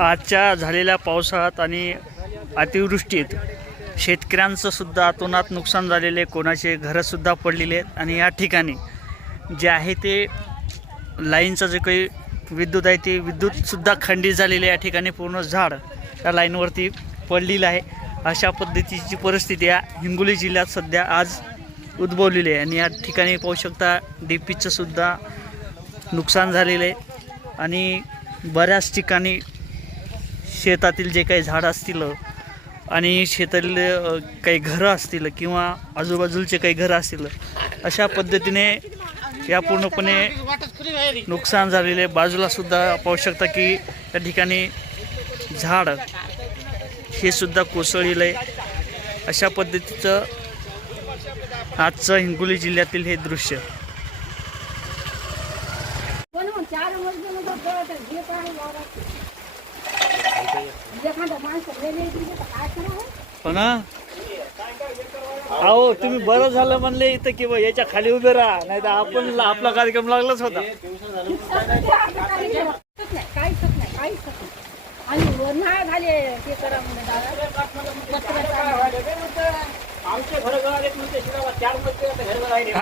आजच्या झालेल्या पावसाळ्यात आणि अतिवृष्टीत शेतकऱ्यांचं सुद्धा अतोनात नुकसान झालेले कोणाचे घरंसुद्धा पडलेले आहेत. आणि या ठिकाणी जे आहे ते लाईनचं जे काही विद्युत आहे ते विद्युतसुद्धा खंडित झालेली आहे या ठिकाणी पूर्ण झाड त्या लाईनवरती पडलेलं आहे. अशा पद्धतीची परिस्थिती या हिंगोली जिल्ह्यात सध्या आज उद्भवलेली आहे. आणि या ठिकाणी पाहू शकता डी पीचं सुद्धा नुकसान झालेलं आहे. आणि बऱ्याच ठिकाणी शेतातील जे काही झाडं असतील आणि शेतातील काही घरं असतील किंवा आजूबाजूचे काही घरं असतील अशा पद्धतीने या पूर्णपणे नुकसान झालेले बाजूला सुद्धा पाहू शकता की या ठिकाणी झाड हे सुद्धा कोसळलेलं आहे. अशा पद्धतीचं आजचं हिंगोली जिल्ह्यातील हे दृश्य. पण हो अहो तुम्ही बरं झालं म्हणले इथं की बा याच्या खाली उभे राहा नाही तर आपण आपला कार्यक्रम लागलाच होता. काहीच नाही आमच्या नाही काहीच नाही शिरावा चार झाले ते करा घर